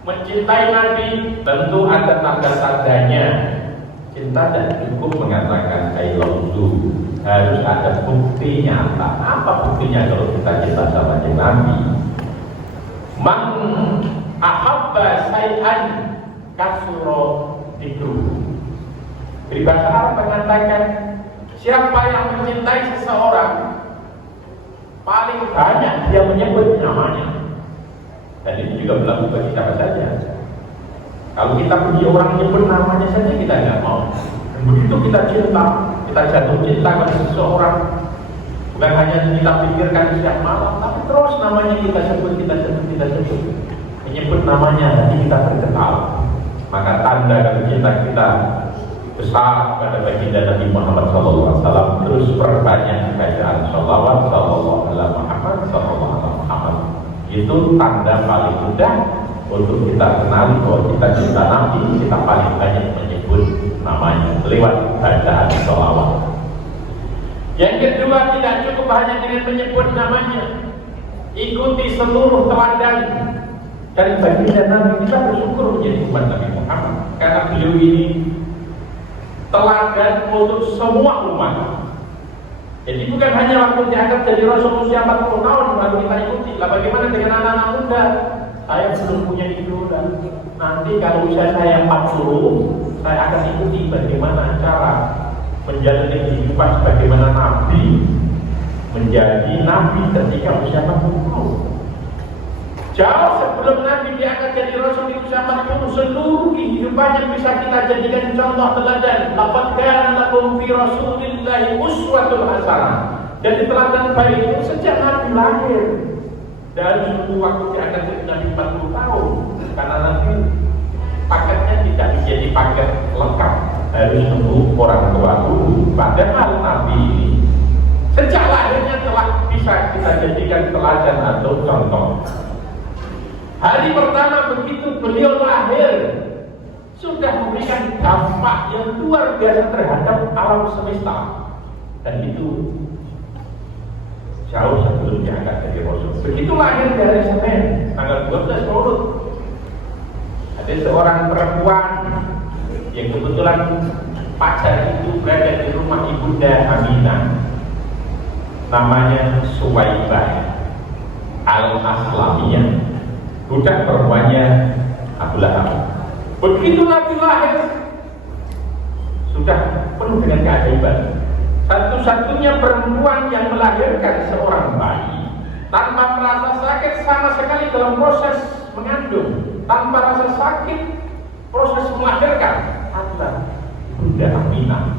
Mencintai Nabi tentu ada tanda-tandanya. Cinta tidak cukup mengatakan I love you, harus ada bukti nyata. Apa buktinya kalau kita cinta sama Nabi? Man ahabba say'an kasuro dikru. Peribahasa Arab mengatakan siapa yang mencintai seseorang paling banyak dia menyebut namanya. Dan ini juga berlaku bagi siapa saja. Kalau kita puji orang menyebut namanya saja kita nggak mau. Dan begitu kita cinta, kita jatuh cinta pada seseorang, bukan hanya kita pikirkan setiap malam, tapi terus namanya kita sebut, menyebut namanya, nanti kita terkenal. Maka tanda kalau cinta kita besar pada baginda Nabi Muhammad SAW, terus perbanyak bacaan sholawat sallallahu alaihi Muhammad sallallahu alaihi Muhammad. Itu tanda paling mudah untuk kita kenali bahwa kita cinta Nabi. Kita paling banyak menyebut namanya lewat bacaan sholawat. Yang kedua, tidak cukup hanya dengan menyebut namanya, ikuti seluruh teladan dari baginda Nabi. Kita bersyukur menjadi umat Nabi Muhammad karena beliau ini teladan untuk semua umat. Jadi bukan hanya waktu diangkat jadi Rasul usia 40 tahun baru kita ikuti. Lah bagaimana dengan anak-anak muda? Saya belum punya idola. Nanti kalau usia saya 40, saya akan ikuti bagaimana cara menjalani kehidupan sebagaimana Nabi menjadi Nabi ketika usia 40 tahun. Jauh sebelum Nabi diangkat jadi Rasul di usia 40, seluruh kehidupannya bisa kita jadikan contoh teladan. Laqad kana lakum fi Rasulillahi uswatun hasanah. Jadi teladan baik itu sejak Nabi lahir. Dari dulu waktu diangkat jadi Nabi 40 tahun. Karena nanti paketnya tidak menjadi paket lengkap, harus menunggu orang tua dulu. Padahal Nabi ini sejak lahirnya telah bisa kita jadikan teladan atau contoh. Hari pertama begitu beliau lahir sudah memberikan dampak yang luar biasa terhadap alam semesta, dan itu jauh sebelum diangkat jadi Rasul. Begitu lahir dari Senin tanggal 12 Maulud, ada seorang perempuan yang kebetulan pacar itu berada di rumah ibunda Aminah, namanya Suwaibah Al-Aslamiyah. Budak perempuannya Abu Lahab. Begitu Nabi lahir sudah penuh dengan keajaiban. Satu-satunya perempuan yang melahirkan seorang bayi tanpa merasa sakit sama sekali dalam proses mengandung, tanpa rasa sakit proses melahirkan adalah Bunda Aminah.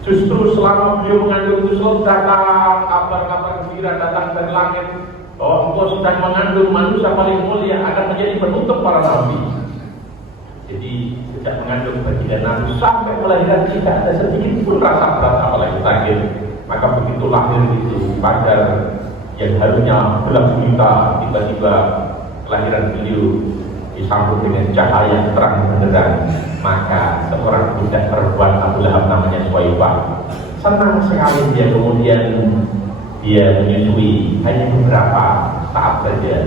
Justru selama beliau mengandung itu selalu datang kabar-kabar gembira datang dari langit bahwa engkau sedang mengandung manusia paling mulia, akan menjadi penutup para nabi. Jadi sejak mengandung baginda Nabi sampai melahirkan tidak ada sedikit pun rasa berat apalagi sakit. Maka begitu lahir itu pagar yang harusnya gelap gulita, tiba-tiba kelahiran beliau disambut dengan cahaya terang benderang. Maka seorang budak perempuan Abu Lahab namanya Suwaibah senang sekali dia kemudian dia menyusui hanya beberapa saat saja.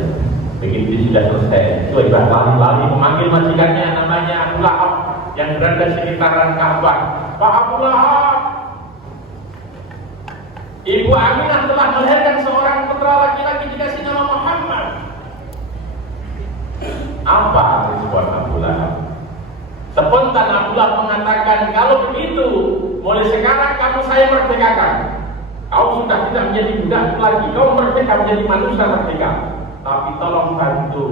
Begitu sudah selesai, Suwaibah lari-lari memanggil majikannya namanya Abu Lahab yang berada sekitaran Ka'bah. Pak Abu Lahab, Ibu Aminah telah melahirkan seorang putra laki-laki dikasih nama Muhammad. Apa respon Abu Lahab? Spontan Abu Lahab mengatakan, kalau begitu mulai sekarang kamu saya merdekakan. Kau sudah tidak menjadi budak lagi, kau merdeka menjadi manusia merdeka. Tapi tolong bantu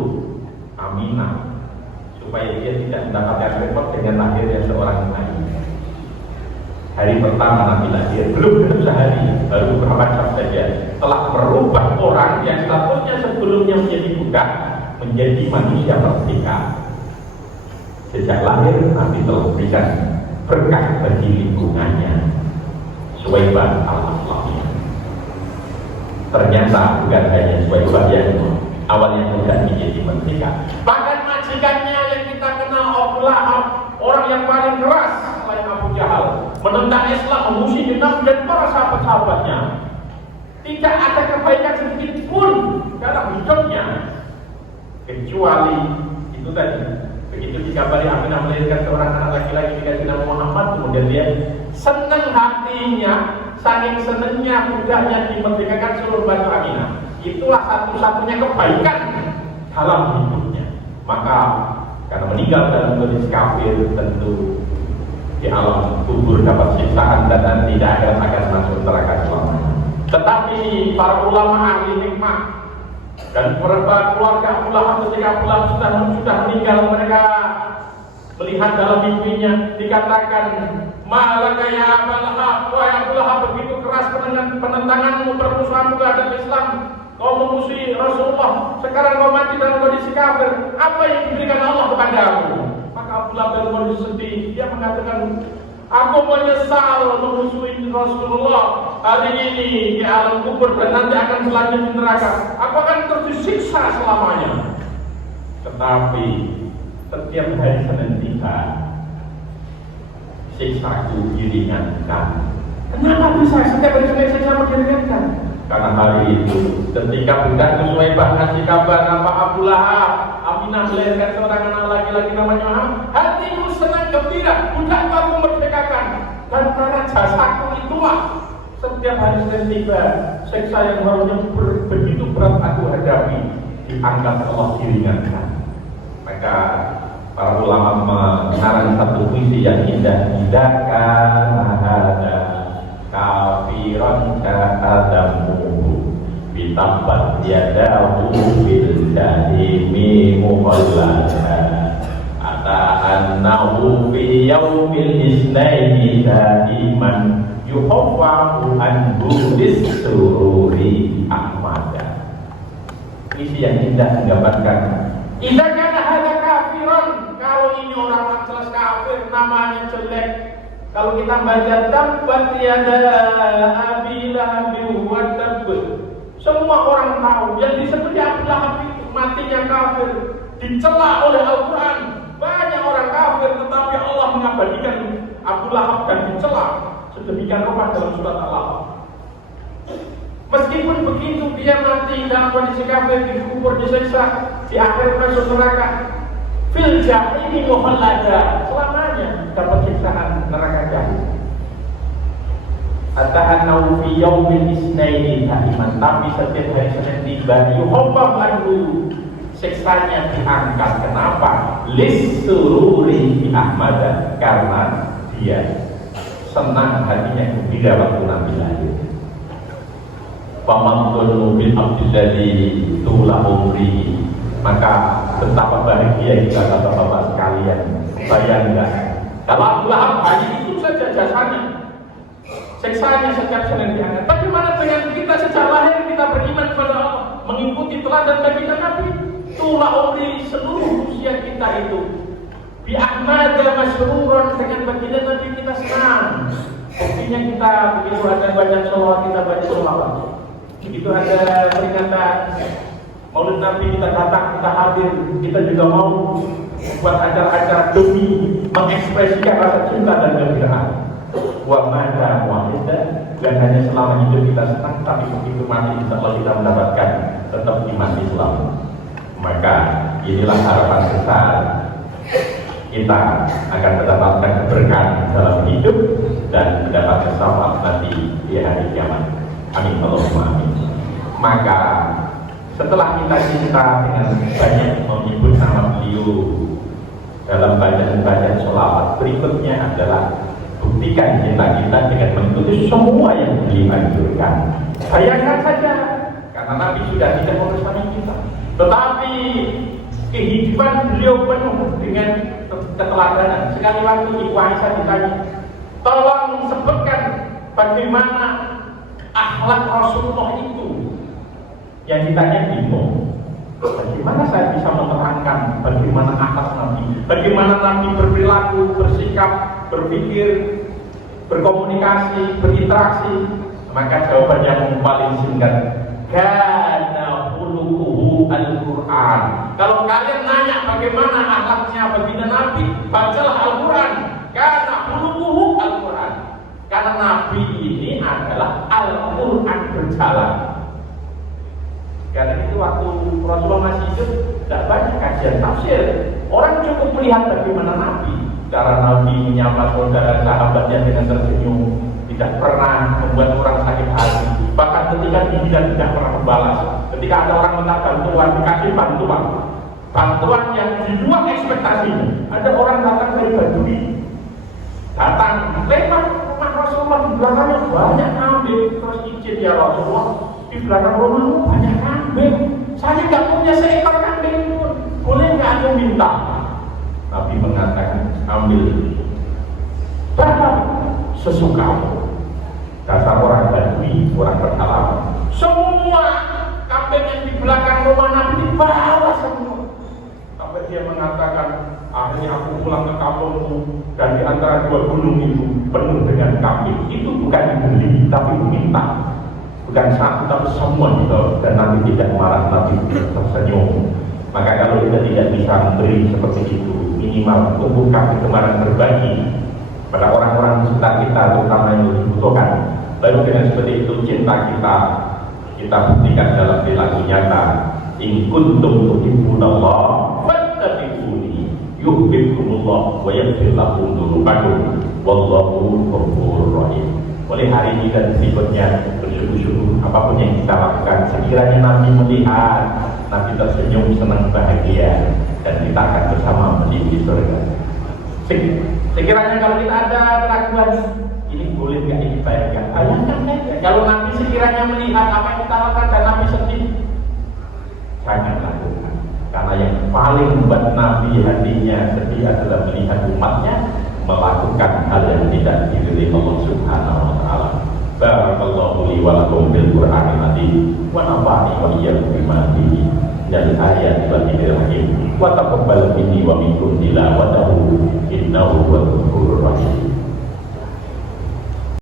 Aminah supaya dia tidak mendapatkan repot dengan lahirnya seorang bayi. Hari pertama Nabi lahir, belum sehari, baru beberapa jam saja, telah merubah orang yang statusnya sebelumnya menjadi budak menjadi manusia merdeka. Sejak lahir Nabi telah memberikan berkah bagi lingkungannya. Suwaibah Al-Aslamiyah. Ternyata bukan hanya Suwaibah yang awalnya tidak menjadi merdeka, bahkan majikannya yang kita kenal Abu Lahab, orang yang paling keras selain Abu Jahal, menentang Islam, memusuhi Nabi dan para sahabat-sahabatnya, tidak ada kebaikan sedikit pun dalam hidupnya kecuali itu Itu tadi. Begitu dikabari Aminah melahirkan seorang anak laki-laki dikasih nama Muhammad, kemudian dia senang hatinya, saking senangnya budaknya dimerdekakan seluruh bantu Aminah. Itulah satu-satunya kebaikan dalam hidupnya. Maka karena meninggal dalam kondisi kafir, tentu di alam kubur dapat siksaan dan nanti tidak akan masuk neraka selamanya. Tetapi para ulama ahli hikmah dan beberapa keluarga Abu Lahab ketika Abu Lahab sudah meninggal, mereka melihat dalam mimpinya dikatakan, malaka ya Abu Lahab, wahai Abu Lahab, begitu keras penentanganmu, permusuhanmu terhadap Islam, kau memusuhi Rasulullah, sekarang kau mati dalam kondisi kafir, apa yang diberikan Allah kepadamu? Maka Abu Lahab dalam kondisi sedih, dia mengatakan, aku menyesal memusuhi Rasulullah hari ini di alam kubur dan nanti akan selanjutnya di neraka. Aku akan tersiksa selamanya. Tetapi setiap hari Senin tiba, siksaku diringankan. Kenapa bisa setiap hari Senin siksa diringankan? Karena hari itu ketika budakku Suwaibah ngasih kabar nama Abu Lahab, Aminah melahirkan seorang anak laki-laki namanya Muhammad, hatiku senang gembira, budakku aku merdekakan. Dan karena jasaku itulah setiap hari Senin tiba, siksa yang harusnya begitu berat aku hadapi, diangkat Allah diringankan. Maka para ulama mengarang satu puisi yang indah, idzakan ada kafiran ka'adamuhu bitambat yadahu bil jahimi mukhallada ata annahu fi yaumil isnaini daiman yuhawwahu anhu lis-sururi ahmada. Puisi yang indah menggambarkan idzakan hada kafiran, kalau ini orang jelas kafir, namanya jelek. Kalau kita baca tabbat yada abi lahabin wa tabb, semua orang tahu yang disebut Abu Lahab itu matinya kafir, dicela oleh Al-Quran. Banyak orang kafir, tetapi Allah mengabadikan Abu Lahab dan dicela sedemikian rupa dalam surat Al-Lahab. Meskipun begitu, dia mati dalam kondisi kafir, dikubur, disiksa, di akhir masuk neraka. Fil jahimi mukhallada, selamanya dapat siksaan neraka jahim. Ata'annahu fi yaumil isnaini daiman, tapi setiap hari Senin tiba yuhawwab anhu, siksanya diangkat. Kenapa? Lis-sururi bi ahmada, karena dia senang, hatinya gembira waktu Nabi lahir. Pamantun bil abdilladzi tula umri, maka betapa bahagia kita bapak-bapak sekalian. Bayangkan kalau Abu Lahab hanya itu saja jasanya, siksanya setiap Senin diangkat. Bagaimana dengan kita sejak lahir kita beriman kepada Allah, mengikuti teladan baginda Nabi? Tula umri, seluruh usia kita itu bi ahmada masruran, dengan baginda Nabi kita senang. Buktinya kita begitu ada banyak sholawat, kita baca sholawat. Begitu ada peringatan Maulid Nabi, kita datang, kita hadir, kita juga mau buat acara-acara demi mengekspresikan rasa cinta dan kegembiraan. Wa mada mu'ahidah, dan hanya selama hidup kita senang, tapi begitu mati insya Allah kita mendapatkan tetap iman Islam. Maka inilah harapan besar kita akan mendapatkan keberkahan dalam hidup dan mendapat syafaat nanti di hari kiamat. Amin Allahumma amin. Maka setelah kita cinta dengan banyak menyebut nama beliau dalam bacaan-bacaan sholawat, berikutnya adalah buktikan cinta kita dengan mengikuti semua yang beliau anjurkan. Bayangkan saja, karena Nabi sudah tidak bersama kita, tetapi kehidupan beliau penuh dengan keteladanan. Sekali waktu Ibu Aisyah ditanya, tolong sebutkan bagaimana akhlak Rasulullah itu. Yang ditanya bingung, bagaimana saya bisa menerangkan bagaimana akhlak Nabi, bagaimana Nabi berperilaku, bersikap, berpikir, berkomunikasi, berinteraksi. Maka jawaban yang paling singkat, kana khuluquhu al-Quran. Kalau kalian nanya bagaimana akhlaknya baginda Nabi, bacalah Al-Quran. Kana khuluquhu al-Quran. Karena Nabi ini adalah Al-Quran berjalan. Karena itu waktu Rasulullah masih hidup tidak banyak kajian tafsir. Orang cukup melihat bagaimana Nabi, cara Nabi menyapa saudara sahabatnya dengan tersenyum, tidak pernah membuat orang sakit hati. Bahkan ketika dihina tidak pernah membalas. Ketika ada orang minta bantuan, dikasih bantuan yang di luar ekspektasinya. Ada orang datang dari Badui, datang lewat rumah Rasulullah, di belakangnya banyak kambing, terus izin ya Rasulullah, di belakang rumahmu banyak kambing, saya nggak punya seekor kambing pun, boleh nggak ada minta? Nabi mengatakan, ambil berapa sesukamu. Dasar orang Badui, orang berhalangan, semua kambing yang di belakang rumah Nabi dibawa semua. Sampai dia mengatakan, akhirnya aku pulang ke kampungku, dan di antara dua gunung itu penuh dengan kambing. Itu bukan dibeli, tapi diminta. Bukan satu, tapi semua gitu. Dan Nabi tidak marah, Nabi tersenyum. Maka kalau kita tidak bisa memberi seperti itu, minimal tumbuhkan kegemaran berbagi pada orang-orang di sekitar kita, terutama yang lebih membutuhkan. Lalu dengan seperti itu cinta kita buktikan dalam perilaku nyata. In kuntum tuhibbunallah fattabi'uni yuhibbukumullah wa yaghfir lakum dzunubakum wallahu ghafurur rahim. Oleh hari ini dan berikutnya bersungguh-sungguh apapun yang kita lakukan, sekiranya Nabi melihat, Nabi tersenyum, senang, bahagia, dan kita akan bersama menuju surga. Sekiranya kalau kita ada keraguan, ini boleh nggak, ini baik nggak, bayangkan saja. Kalau Nabi sekiranya melihat apa yang kita lakukan dan Nabi sedih, jangan lakukan. Karena yang paling membuat Nabi hatinya sedih adalah melihat umatnya melakukan hal yang tidak diridhoi Allah Subhanahu wa taala. Barakallahu li wa lakum bil Qur'anil azim wa nafa'ani wa iyyakum bima fihi minal ayati wal dhikril hakim wa taqabbal minni wa minkum tilawatahu innahu huwal ghafurur